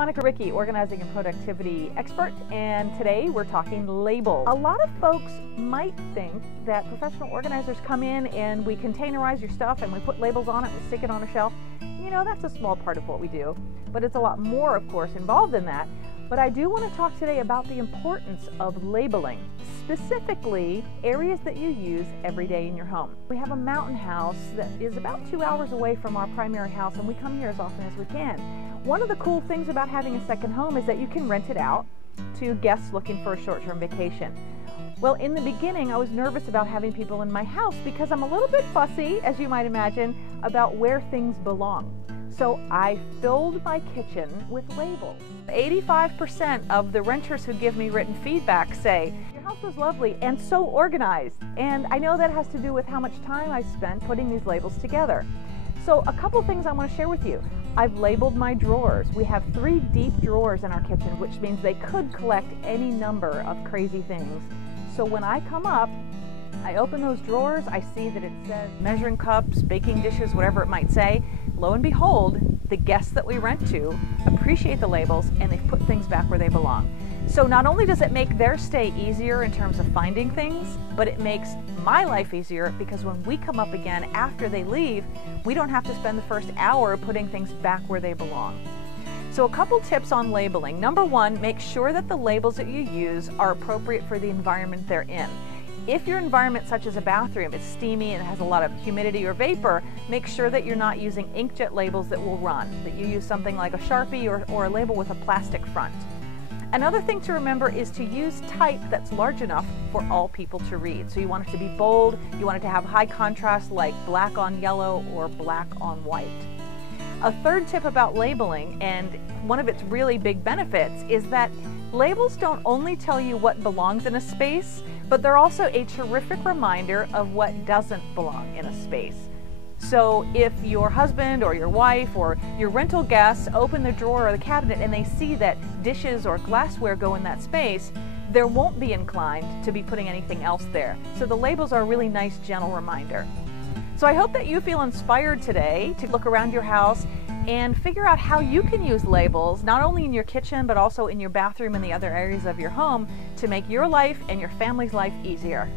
Monica Ricci, organizing and productivity expert, and today we're talking labels. A lot of folks might think that professional organizers come in and we containerize your stuff and we put labels on it, we stick it on a shelf. You know, that's a small part of what we do, but it's a lot more, of course, involved in that. But I do want to talk today about the importance of labeling, specifically areas that you use every day in your home. We have a mountain house that is about 2 hours away from our primary house, and we come here as often as we can. One of the cool things about having a second home is that you can rent it out to guests looking for a short-term vacation. Well, in the beginning, I was nervous about having people in my house because I'm a little bit fussy, as you might imagine, about where things belong. So I filled my kitchen with labels. 85% of the renters who give me written feedback say, "Your house was lovely and so organized." And I know that has to do with how much time I spent putting these labels together. So a couple things I want to share with you. I've labeled my drawers. We have 3 deep drawers in our kitchen, which means they could collect any number of crazy things. So when I come up, I open those drawers, I see that it says measuring cups, baking dishes, whatever it might say. Lo and behold, the guests that we rent to appreciate the labels and they've put things back where they belong. So not only does it make their stay easier in terms of finding things, but it makes my life easier because when we come up again after they leave, we don't have to spend the first hour putting things back where they belong. So a couple tips on labeling. Number 1, make sure that the labels that you use are appropriate for the environment they're in. If your environment, such as a bathroom, is steamy and has a lot of humidity or vapor, make sure that you're not using inkjet labels that will run, that you use something like a Sharpie or a label with a plastic front. Another thing to remember is to use type that's large enough for all people to read. So you want it to be bold, you want it to have high contrast like black on yellow or black on white. A third tip about labeling, and one of its really big benefits, is that labels don't only tell you what belongs in a space, but they're also a terrific reminder of what doesn't belong in a space. So if your husband or your wife or your rental guests open the drawer or the cabinet and they see that dishes or glassware go in that space, they won't be inclined to be putting anything else there. So the labels are a really nice, gentle reminder. So I hope that you feel inspired today to look around your house and figure out how you can use labels, not only in your kitchen, but also in your bathroom and the other areas of your home to make your life and your family's life easier.